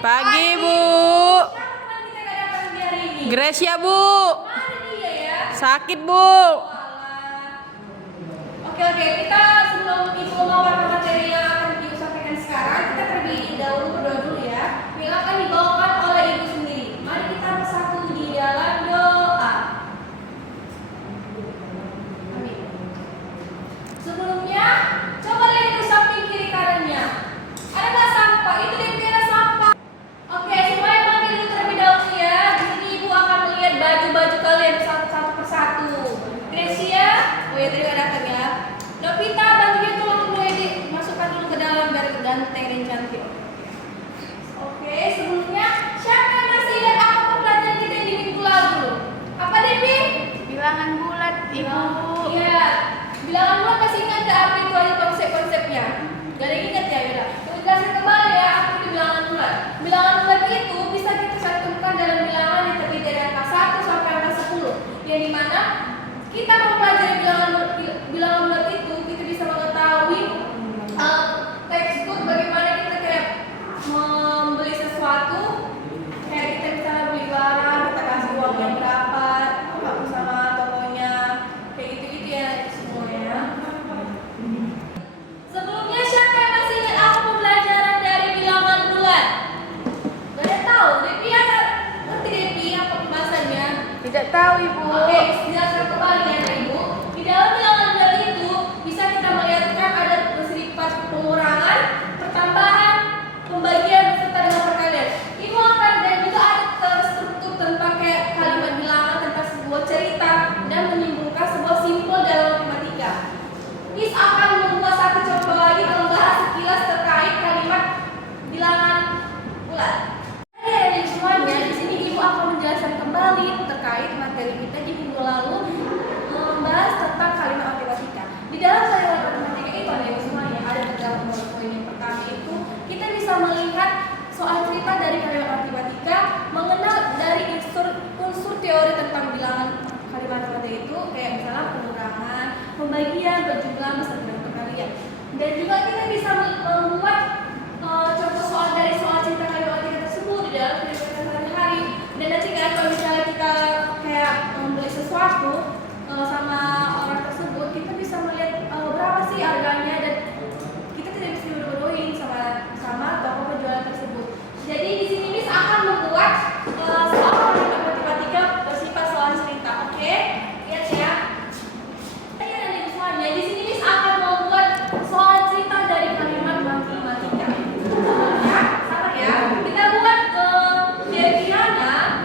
Pagi, Bu. Gracia, Bu. Sakit, Bu. Oke, kita sebelum Ibu mengawal materi yang akan Ibu sampaikan sekarang, kita terlebih dahulu berdoa dulu ya. Yang akan dibawakan oleh Ibu sendiri. Mari kita bersatu di dalam doa. Amin. Sebelumnya, coba lihat ke samping kiri kanannya. Ada nggak sampah? Itu dia punya sampah. Oke, semuanya panggil dulu terlebih dahulu ya. Di sini Ibu akan melihat baju-baju kalian satu persatu. Gracia, oh ya terima datang ya. Novita, bantunya tolong mulai dimasukkan dulu ke dalam biar ganteng dan cantik. Oke, sebelumnya siapa yang masih ingat apa pembelajaran kita di minggu lalu? Apa Devi? Bilangan bulat, Ibu. Iya, bilangan bulat masih ingat nggak apa itu ada konsep-konsepnya? Gak ada yang ingat ya, beda. Kita jelasin kembali ya, apa itu bilangan bulat. Bilangan bulat itu bisa kita cantumkan dalam bilangan yang terdiri dari angka 1 sampai angka 10. Yang dimana kita mempelajari bilangan bulat itu, kita bisa mengetahui tekstur bagaimana kita kayak membeli sesuatu, kayak kita misalnya beli barang, kita kasih uang yang berapa, sama tokonya, kayak gitu-gitu ya semuanya. Sebelumnya siapa yang masih ingat apa pembelajaran dari bilangan bulat? Gak ada tahu, Devi ada ngerti Devi apa pembahasannya? Tidak tahu, Ibu. Oke, jelaskan kembali ya Ibu. Di dalam bilangan bulat itu bisa kita melihatkan ada bersifat pengurangan, pertambahan, pembagian beserta dengan perkalian. Ibu akan dan juga ada terstruktur tentang kayak kalimat bilangan tentang sebuah cerita dan menyimpulkan sebuah simpul dalam matematika. Miss akan membuat satu contoh lagi membahas sekilas terkait kalimat bilangan bulat. Jadi semuanya di sini Ibu akan menjelaskan kembali terkait materi kita di minggu lalu membahas tentang kalimat matematika. Di dalam kalimat matematika itu ada semuanya, ada beberapa poin. Yang pertama itu kita bisa melihat soal cerita dari kalimat matematika, mengenal dari unsur teori tentang bilangan kalimat matematika itu kayak misalnya pengurangan, pembagian, berjumlah, beserta dengan perkalian. Dan juga kita bisa membuat contoh soal dari soal cerita kalimat matematika tersebut di dalam kehidupan sehari-hari. Dan nanti kan kalau misalnya kita kayak membeli sesuatu sama orang tersebut, kita bisa melihat berapa sih harganya dan kita tidak bisa bodoh-bodohin sama toko penjualan tersebut. Jadi di sini Miss akan membuat soal matematika bersifat soal cerita. Oke? Lihat ya. Jadi semuanya di sini Miss akan membuat soal cerita dari kalimat matematika. Ya, sabar ya. Kita buat Deviana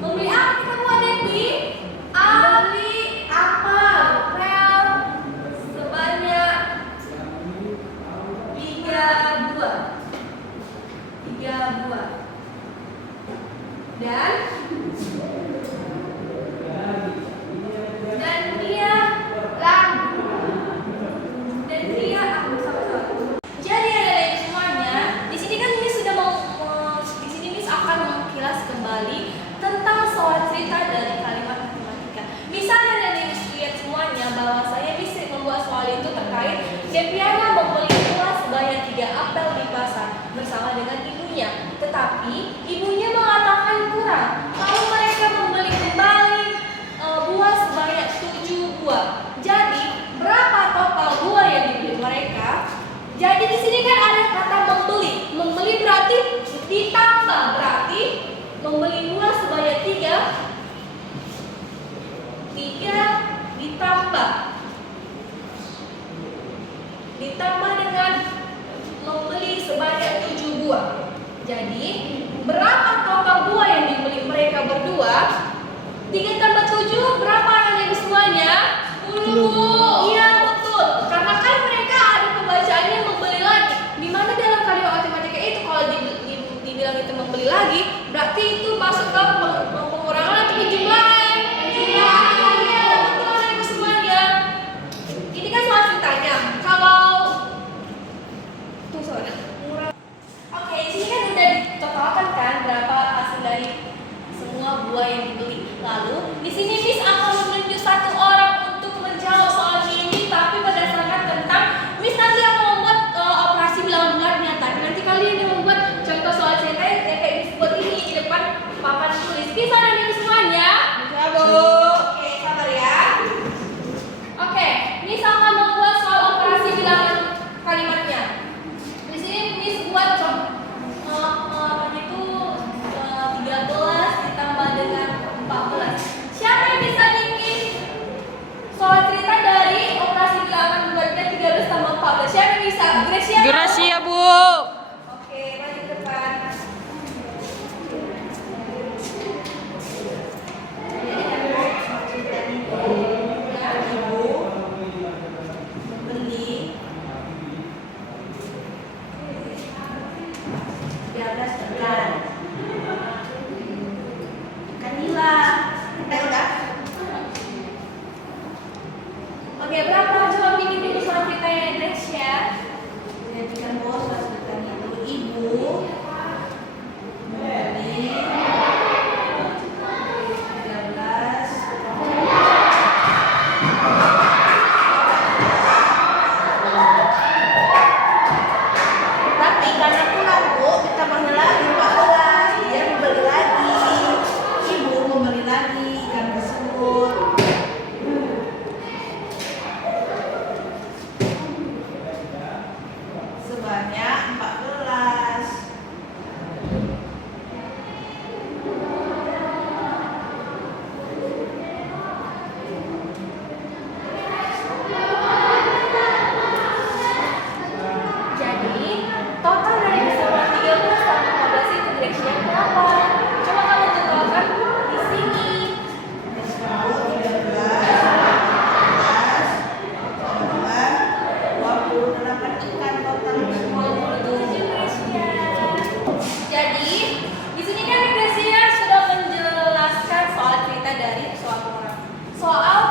membeli apa kita buat Devi? Beli apel rel sebanyak 3 buah. Dan dia aku sama-sama. Jadi adik-adik semuanya, di sini kan Miss sudah di sini Miss akan mengkilas kembali tentang soal cerita dari kalimat matematika. Misalnya dari Miss lihat semuanya bahwa saya bisa membuat soal itu terkait Deviana membeli buah sebanyak 3 apel di pasar bersama dengan ibunya. Tetapi ibunya mengatakan kurang. Lalu mereka membeli kembali buah sebanyak 7 buah. Jadi berapa total buah yang dibeli mereka? Jadi di sini kan ada kata membeli. Membeli berarti ditambah, berarti membeli buah sebanyak 3 ditambah dengan membeli sebanyak 7 buah. Jadi berapa total buah yang dibeli mereka berdua? 3 tambah 7 berapa yang semuanya? 10. Iya betul. Karena kan mereka ada pembacaannya membeli lagi. Dimana dalam kalimat matematika itu kalau dibilang itu membeli lagi, berarti itu masuk ke pengurangan atau penjumlahan. Iya betul ibu semuanya. Ini kan soal ceritanya. Kalau tuh soal oke, di sini kan udah ditotalkan kan berapa hasil dari semua buah yang dibeli. Lalu di sini Miss akan menunjuk satu orang untuk menjawab soal ini, tapi pada Gracia. Gracia, Bu. Oke, maju ke depan. Beli 13 bulan ikan nila. Udah. Oke, berapa coba bikin itu surat ceritanya Gracia? Jadikan bos masukan itu ibu beli 13 tapi karena pulang bu ditambahnya lagi 14 dia membeli lagi, ibu membeli lagi ikan tersebut sebanyak 14. Jadi, total dari keseluruhan 13 tambah 15 itu Gracia berapa? Coba kamu totalkan di sini. 28 ikan total semua. 27 Gracia. Jadi, di sini kan Gracia sudah menjelaskan soal cerita dari soal orang. Soal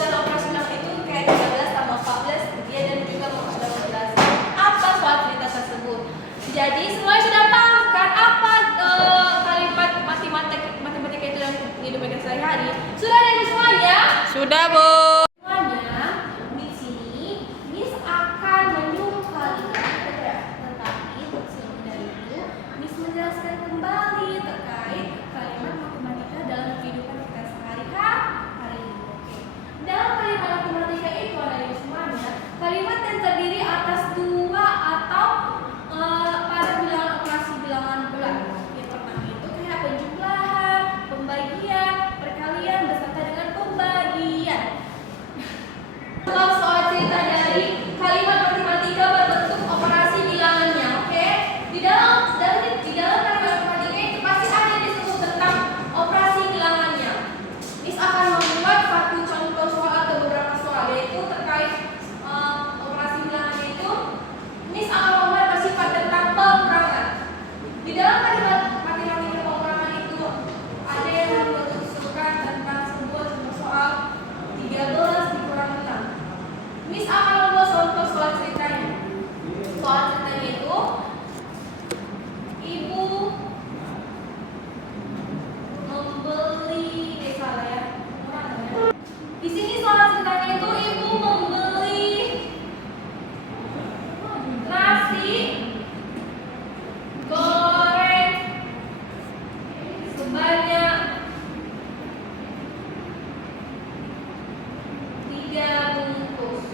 dalam operasi ulang itu kayak 13 tambah 14 dia dan juga sudah menjelaskan apa soal cerita tersebut. Jadi semuanya sudah paham kan apa kalimat matematika itu dalam kehidupan kita sehari-hari? Sudah ada di semuanya? Sudah, Bu. Semuanya di sini Miss akan menyuruh kalian tetapi sebelum dari itu Miss menjelaskan kembali terkait kalimat matematika dalam kehidupan kita sehari-hari. Oke. Dalam kalimat matematika itu ada di semuanya kalimat yang terdiri atas dua atau pada bilangan operasi bilangan bulat. Yang pertama itu kayak penjumlahan, pembagian, perkalian beserta dengan pembagian. Kalau soal cerita dari kalimat matematika berbentuk operasi bilangannya, oke? Di dalam kalimat matematika itu pasti ada disebut tentang operasi bilangannya. Miss akan membuat satu contoh soal atau beberapa soal yaitu terkait operasi bilangannya itu. Miss akan membuat bersifat tentang pengurangan. Di dalam kalimat matematika pengurangan itu ada yang disebutkan tentang sebuah contoh soal 13 dikurang 6. Miss akan membuat contoh soal ceritanya. Soal ceritanya itu ibu membeli salah ya. Di sini soal ceritanya itu ibu membeli nasi goreng sebanyak 3 bungkus.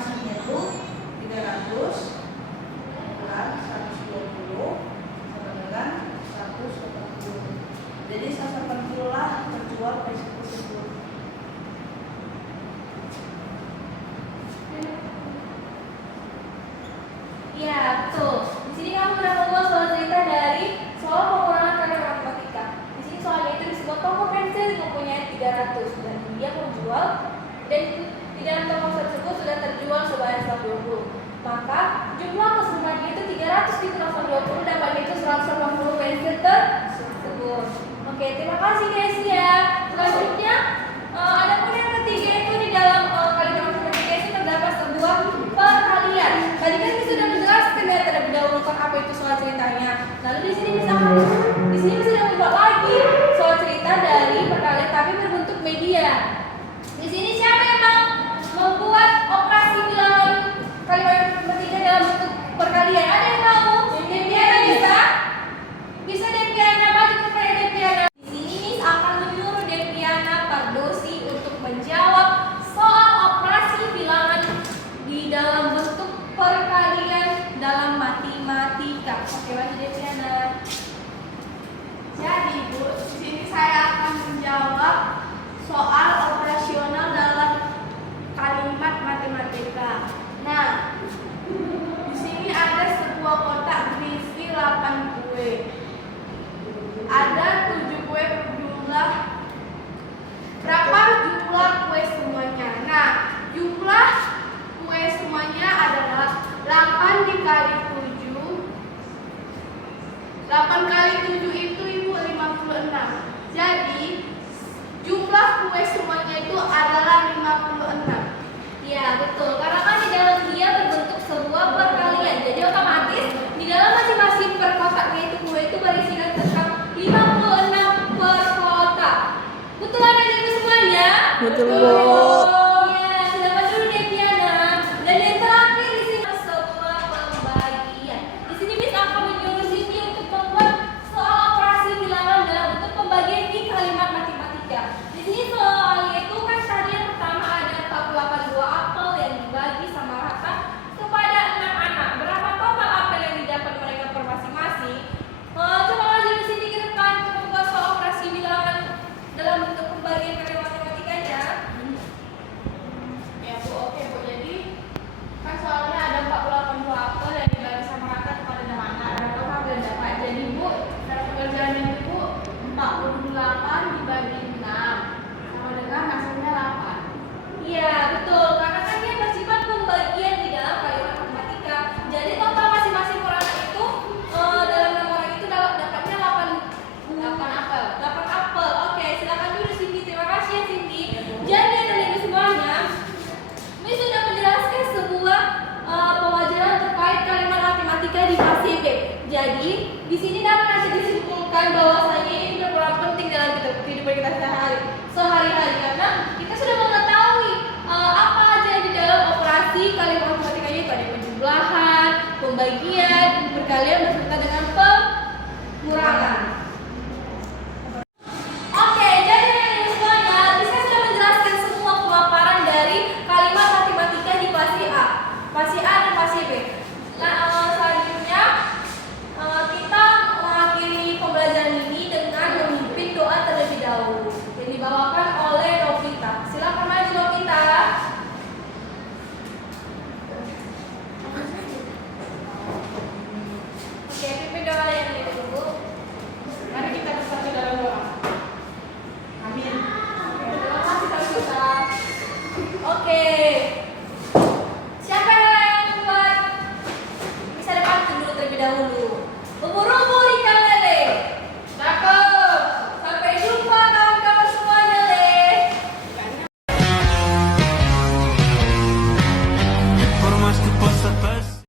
operasinya itu 300 bulan 120 sama dengan 180. Jadi 180 lah terjual peso tersebut. Iya, betul. Di sini kamu sudah membuat soal cerita dari soal pengurangan karya matematika. Di sini soalnya itu disebut toko pensil mempunyai 300 dan dia menjual dan di dalam toko tersebut sudah terjual sebanyak 120. Maka jumlah keseluruhannya itu 300 dikurangi 120 dapat itu 180 pensil tersebut. Oke, terima kasih guys ya. Selanjutnya ada pun yang ketiga itu di dalam kalimat matematika itu terdapat sebuah perkalian. Tadi kan kita sudah menjelaskan ya terlebih dahulu apa itu soal ceritanya. Lalu di sini bisa membuat lagi soal cerita dari perkalian tapi berbentuk media. Di sini siapa yang mau membuat operasi bilangan kalimat matematika dalam bentuk perkalian? Ada yang mau? Deviana bisa? Bisa Deviana maju kepada Deviana. Di sini Miss akan menyuruh Deviana Pardosi untuk menjawab soal operasi bilangan di dalam bentuk perkalian dalam matematika. Oke, maju Deviana. Jadi Bu, di sini saya akan menjawab soal operasional dalam kalimat matematika. Nah, di sini ada sebuah kotak berisi 8 kue. Ada 7 kue berjumlah. Berapa jumlah kue semuanya? Nah, jumlah kue semuanya adalah 8 dikali 7. 8 kali 7 itu Ibu 56. Jadi jumlah kue semuanya itu adalah 56. Ya, betul. Karena kan di dalam dia berbentuk sebuah perkalian. Jadi otomatis di dalam masing-masing per kotaknya itu kue itu berisikan tentang 56 per kotak. Betul anak-anak semuanya? Betul, Bu. Iya, silakan dulu Deviana. Dan yang terakhir di sini sebuah pembagian. Di sini Miss akan menyuruh Siti untuk membuat soal operasi bilangan dalam bentuk pembagian di kalimat matematika. Di sini soalnya itu kan tadi yang pertama ada 48 buah apel yang dibagi sama rata kepada 6 anak. Berapa total apel yang didapat mereka per masing-masing? Coba lanjut di sini ke depan untuk membuat soal operasi bilangan dalam bentuk pembagian kalimat matematikanya. Ya Bu, oke Bu. Jadi kan soalnya ada 48 buah apel yang dibagi sama rata kepada 6 anak. Berapa apel yang dapat? Jadi Bu, cara pengerjaannya itu Bu, 48 dibagi 6 sama dengan hasilnya 8. Iya, betul. Karena kan dia bersifat pembagian di dalam kalimat matematika. Jadi total masing-masing orang itu dalam 6 orang itu dapatnya 8 apel. 8 apel. Oke, silakan dulu Cindy. Terima kasih ya Cindy. Jadi dari semuanya, Miss sudah menjelaskan sebuah pelajaran terkait kalimat matematika di fase B. Jadi di sini dapat nanti disimpulkan bahwasanya ini berperan penting dalam kehidupan kita sehari-hari karena kita sudah mengetahui apa aja di dalam operasi kalimat matematikanya itu ada penjumlahan, pembagian, perkalian beserta dengan pengurangan. Oke, jadi dari semuanya, bisa sudah menjelaskan semua pemaparan dari kalimat matematika di fase A dan fase B. Nah, selanjutnya kita mengakhiri pembelajaran ini dengan memimpin doa terlebih dahulu yang dibawakan oleh Novita. Silakan maju Novita. Oke, pimpin doa yang ini dulu. Mari kita bersatu dalam doa. Amin. Terima kasih Novita. Oke. Siapa yang membuat bisa depan dulu terlebih dahulu? Umur-umur